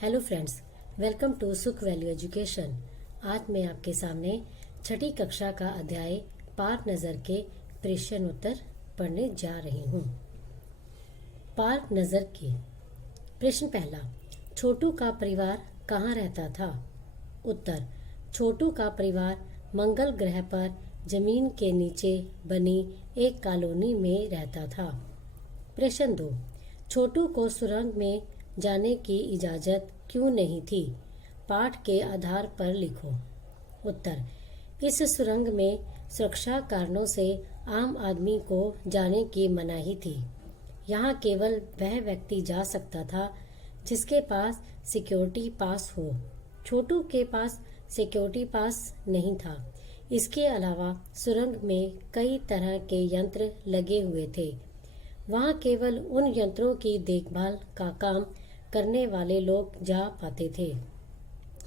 Hello friends, welcome to सुख value education. आज मैं आपके सामने छठी कक्षा का अध्याय पार नज़र के प्रश्न उत्तर पढ़ने जा रही हूँ। पार नज़र के प्रश्न पहला, छोटू का परिवार कहाँ रहता था? उत्तर, छोटू का परिवार मंगल ग्रह पर जमीन के नीचे बनी एक कॉलोनी में रहता था। प्रश्न 2, छोटू को सुरंग में जाने की इजाज़त क्यों नहीं थी? पाठ के आधार पर लिखो। उत्तर, इस सुरंग में सुरक्षा कारणों से आम आदमी को जाने की मनाही थी। यहाँ केवल वह व्यक्ति जा सकता था जिसके पास सिक्योरिटी पास हो। छोटू के पास सिक्योरिटी पास नहीं था। इसके अलावा सुरंग में कई तरह के यंत्र लगे हुए थे। वहाँ केवल उन यंत्रों की देखभाल का काम करने वाले लोग जा पाते थे।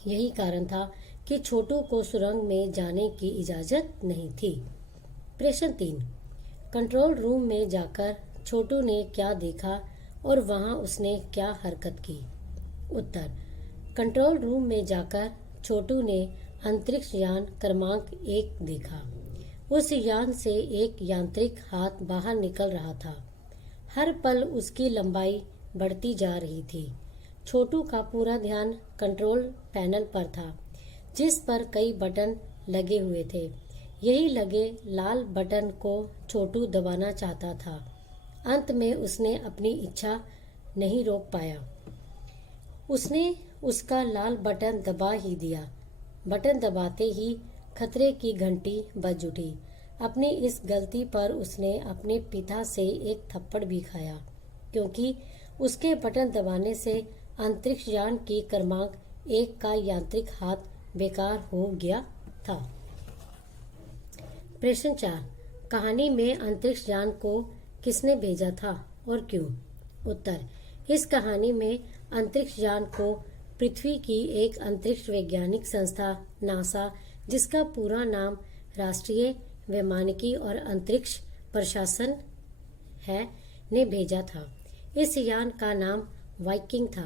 यही कारण था कि छोटू को सुरंग में जाने की इजाज़त नहीं थी। प्रश्न 3, कंट्रोल रूम में जाकर छोटू ने क्या देखा और वहाँ उसने क्या हरकत की? उत्तर, कंट्रोल रूम में जाकर छोटू ने अंतरिक्ष यान क्रमांक 1 देखा। उस यान से एक यांत्रिक हाथ बाहर निकल रहा था। हर पल उसकी लंबाई बढ़ती जा रही थी। छोटू का पूरा ध्यान कंट्रोल पैनल पर था, जिस पर कई बटन लगे हुए थे। यही लगे लाल बटन को छोटू दबाना चाहता था। अंत में उसने अपनी इच्छा नहीं रोक पाया। उसने उसका लाल बटन दबा ही दिया। बटन दबाते ही खतरे की घंटी बज उठी। अपनी इस गलती पर उसने अपने पिता से एक थप्पड़ भी खाया, क्योंकि उसके बटन दबाने से अंतरिक्ष यान की क्रमांक 1 का यांत्रिक हाथ बेकार हो गया था। प्रश्न 4, कहानी में अंतरिक्ष यान को किसने भेजा था और क्यों? उत्तर, इस कहानी में अंतरिक्ष यान को पृथ्वी की एक अंतरिक्ष वैज्ञानिक संस्था नासा, जिसका पूरा नाम राष्ट्रीय वैमानिकी और अंतरिक्ष प्रशासन है, ने भेजा था। इस यान का नाम वाइकिंग था।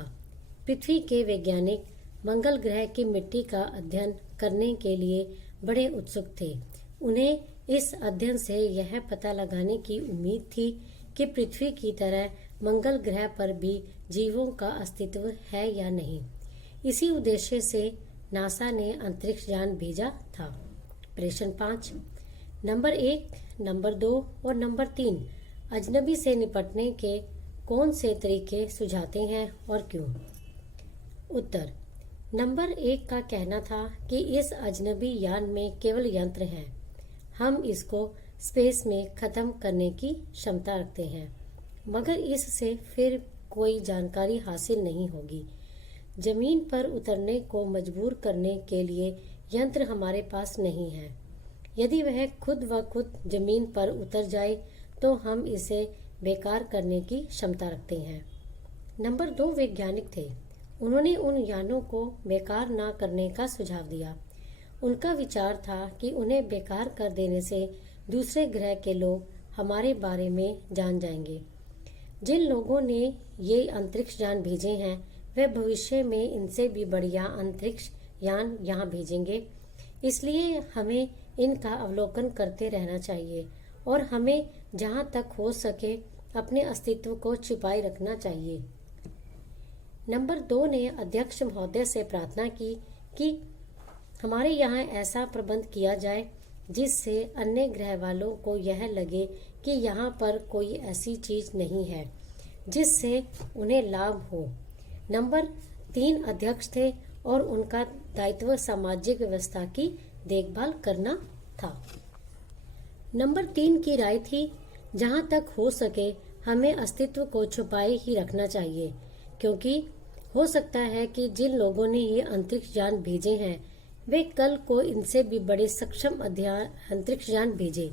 पृथ्वी के वैज्ञानिक मंगल ग्रह की मिट्टी का अध्ययन करने के लिए बड़े उत्सुक थे। उन्हें इस अध्ययन से यह पता लगाने की उम्मीद थी कि पृथ्वी की तरह मंगल ग्रह पर भी जीवों का अस्तित्व है या नहीं। इसी उद्देश्य से नासा ने अंतरिक्ष यान भेजा था। प्रश्न 5, नंबर 1, नंबर 2 और नंबर 3 अजनबी से निपटने के कौन से तरीके सुझाते हैं और क्यों? उत्तर, नंबर 1 का कहना था कि इस अजनबी यान में केवल यंत्र हैं। हम इसको स्पेस में ख़त्म करने की क्षमता रखते हैं, मगर इससे फिर कोई जानकारी हासिल नहीं होगी। ज़मीन पर उतरने को मजबूर करने के लिए यंत्र हमारे पास नहीं है। यदि वह खुद व खुद ज़मीन पर उतर जाए तो हम इसे बेकार करने की क्षमता रखते हैं। नंबर 2 वैज्ञानिक थे। उन्होंने उन यानों को बेकार ना करने का सुझाव दिया। उनका विचार था कि उन्हें बेकार कर देने से दूसरे ग्रह के लोग हमारे बारे में जान जाएंगे। जिन लोगों ने ये अंतरिक्ष यान भेजे हैं, वे भविष्य में इनसे भी बढ़िया अंतरिक्ष यान यहाँ भेजेंगे। इसलिए हमें इनका अवलोकन करते रहना चाहिए और हमें जहाँ तक हो सके अपने अस्तित्व को छिपाए रखना चाहिए। नंबर 2 ने अध्यक्ष महोदय से प्रार्थना की कि हमारे यहाँ ऐसा प्रबंध किया जाए जिससे अन्य ग्रह वालों को यह लगे कि यहाँ पर कोई ऐसी चीज़ नहीं है जिससे उन्हें लाभ हो। नंबर 3 अध्यक्ष थे और उनका दायित्व सामाजिक व्यवस्था की देखभाल करना था। नंबर 3 की राय थी, जहाँ तक हो सके हमें अस्तित्व को छुपाए ही रखना चाहिए, क्योंकि हो सकता है कि जिन लोगों ने ये अंतरिक्ष यान भेजे हैं वे कल को इनसे भी बड़े सक्षम अंतरिक्ष यान भेजे।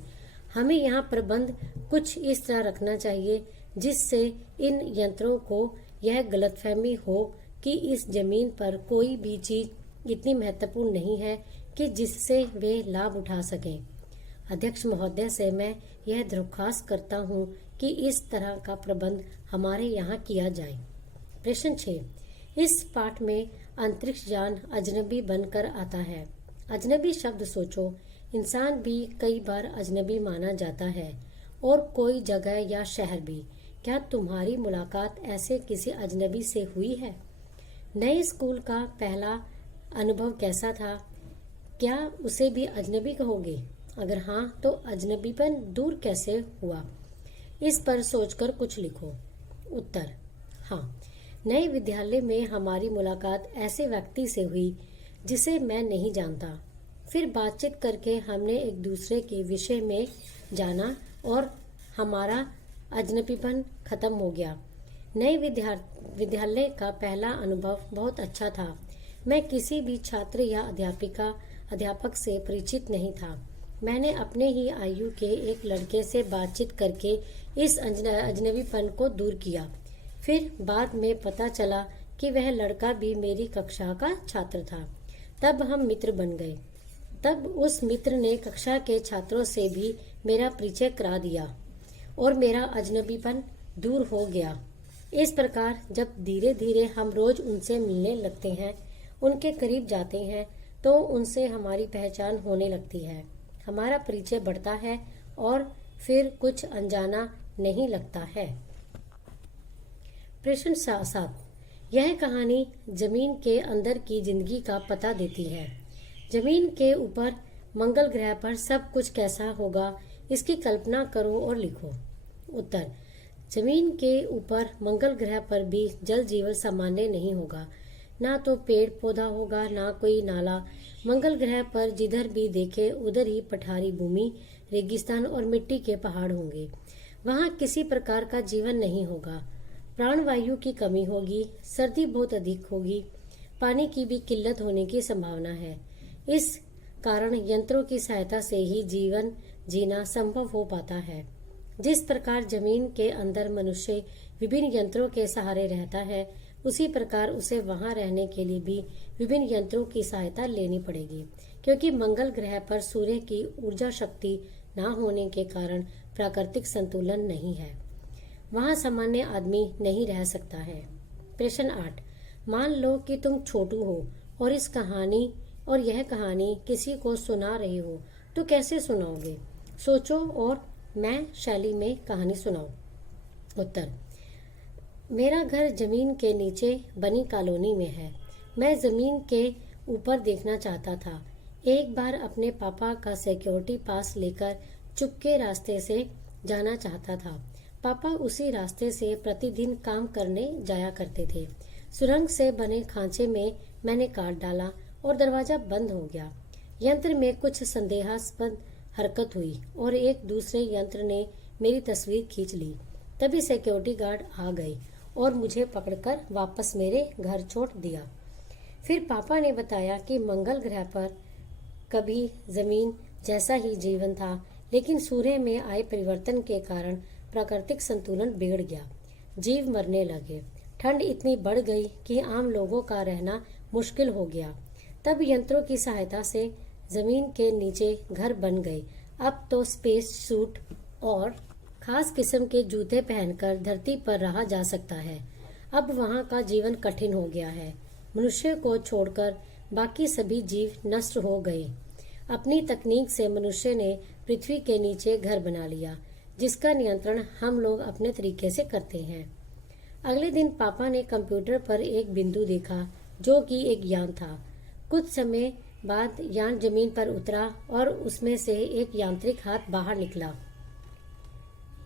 हमें यहाँ प्रबंध कुछ इस तरह रखना चाहिए जिससे इन यंत्रों को यह गलतफहमी हो कि इस जमीन पर कोई भी चीज़ इतनी महत्वपूर्ण नहीं है कि जिससे वे लाभ उठा सकें। अध्यक्ष महोदय से मैं यह दरख्वास्त करता हूँ कि इस तरह का प्रबंध हमारे यहाँ किया जाए। प्रश्न 6, इस पाठ में अंतरिक्ष यान अजनबी बनकर आता है। अजनबी शब्द सोचो, इंसान भी कई बार अजनबी माना जाता है, और कोई जगह या शहर भी। क्या तुम्हारी मुलाकात ऐसे किसी अजनबी से हुई है? नए स्कूल का पहला अनुभव कैसा था? क्या उसे भी अजनबी कहोगे? अगर हाँ, तो अजनबीपन दूर कैसे हुआ? इस पर सोचकर कुछ लिखो। उत्तर: हाँ, नए विद्यालय में हमारी मुलाकात ऐसे व्यक्ति से हुई जिसे मैं नहीं जानता। फिर बातचीत करके हमने एक दूसरे के विषय में जाना और हमारा अजनबीपन खत्म हो गया। नए विद्यालय का पहला अनुभव बहुत अच्छा था। मैं किसी भी छात्र या अध्यापक से परिचित नहीं था। मैंने अपने ही आयु के एक लड़के से बातचीत करके इस अजनबीपन को दूर किया। फिर बाद में पता चला कि वह लड़का भी मेरी कक्षा का छात्र था। तब हम मित्र बन गए। तब उस मित्र ने कक्षा के छात्रों से भी मेरा परिचय करा दिया और मेरा अजनबीपन दूर हो गया। इस प्रकार जब धीरे धीरे हम रोज उनसे मिलने लगते हैं, उनके करीब जाते हैं, तो उनसे हमारी पहचान होने लगती है, हमारा परिचय बढ़ता है और फिर कुछ अनजाना नहीं लगता है। प्रश्न 7। यह कहानी जमीन के अंदर की जिंदगी का पता देती है। जमीन के ऊपर मंगल ग्रह पर सब कुछ कैसा होगा, इसकी कल्पना करो और लिखो। उत्तर: जमीन के ऊपर मंगल ग्रह पर भी जल जीवन सामान्य नहीं होगा। ना तो पेड़ पौधा होगा, ना कोई नाला। मंगल ग्रह पर जिधर भी देखे उधर ही पठारी भूमि, रेगिस्तान और मिट्टी के पहाड़ होंगे। वहाँ किसी प्रकार का जीवन नहीं होगा। प्राणवायु की कमी होगी, सर्दी बहुत अधिक होगी, पानी की भी किल्लत होने की संभावना है। इस कारण यंत्रों की सहायता से ही जीवन जीना संभव हो पाता है। जिस प्रकार जमीन के अंदर मनुष्य विभिन्न यंत्रों के सहारे रहता है, उसी प्रकार उसे वहां रहने के लिए भी विभिन्न यंत्रों की सहायता लेनी पड़ेगी, क्योंकि मंगल ग्रह पर सूर्य की ऊर्जा शक्ति न होने के कारण प्राकृतिक संतुलन नहीं है। वहां सामान्य आदमी नहीं रह सकता है। प्रश्न 8। मान लो कि तुम छोटू हो और यह कहानी किसी को सुना रहे हो, तो कैसे सुनाओगे? सोचो और मैं शैली में कहानी सुनाओ। उत्तर: मेरा घर जमीन के नीचे बनी कॉलोनी में है। मैं जमीन के ऊपर देखना चाहता था। एक बार अपने पापा का सिक्योरिटी पास लेकर चुपके रास्ते से जाना चाहता था। पापा उसी रास्ते से प्रतिदिन काम करने जाया करते थे। सुरंग से बने खांचे में मैंने काट डाला और दरवाजा बंद हो गया। यंत्र में कुछ संदेहास्पद हरकत हुई और एक दूसरे यंत्र ने मेरी तस्वीर खींच ली। तभी सिक्योरिटी गार्ड आ गए और मुझे पकड़कर वापस मेरे घर छोड़ दिया। फिर पापा ने बताया कि मंगल ग्रह पर कभी जमीन जैसा ही जीवन था, लेकिन सूर्य में आए परिवर्तन के कारण प्राकृतिक संतुलन बिगड़ गया। जीव मरने लगे। ठंड इतनी बढ़ गई कि आम लोगों का रहना मुश्किल हो गया। तब यंत्रों की सहायता से जमीन के नीचे घर बन गए। अब तो स्पेस सूट और खास किस्म के जूते पहनकर धरती पर रहा जा सकता है। अब वहाँ का जीवन कठिन हो गया है। मनुष्य को छोड़कर बाकी सभी जीव नष्ट हो गए। अपनी तकनीक से मनुष्य ने पृथ्वी के नीचे घर बना लिया, जिसका नियंत्रण हम लोग अपने तरीके से करते हैं। अगले दिन पापा ने कंप्यूटर पर एक बिंदु देखा, जो कि एक यान था। कुछ समय बाद यान जमीन पर उतरा और उसमें से एक यांत्रिक हाथ बाहर निकला।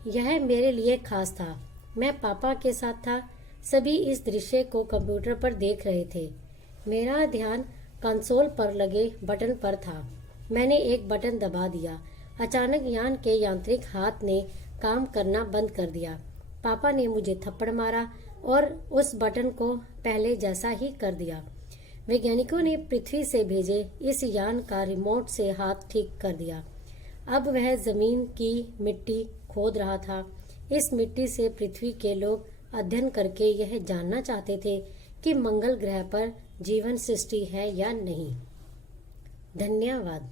यह मेरे लिए खास था। मैं पापा के साथ था। सभी इस दृश्य को कंप्यूटर पर देख रहे थे। मेरा ध्यान कंसोल पर लगे बटन पर था। मैंने एक बटन दबा दिया। अचानक यान के यांत्रिक हाथ ने काम करना बंद कर दिया। पापा ने मुझे थप्पड़ मारा और उस बटन को पहले जैसा ही कर दिया। वैज्ञानिकों ने पृथ्वी से भेजे इस यान का रिमोट से हाथ ठीक कर दिया। अब वह जमीन की मिट्टी खोद रहा था। इस मिट्टी से पृथ्वी के लोग अध्ययन करके यह जानना चाहते थे कि मंगल ग्रह पर जीवन सृष्टि है या नहीं। धन्यवाद।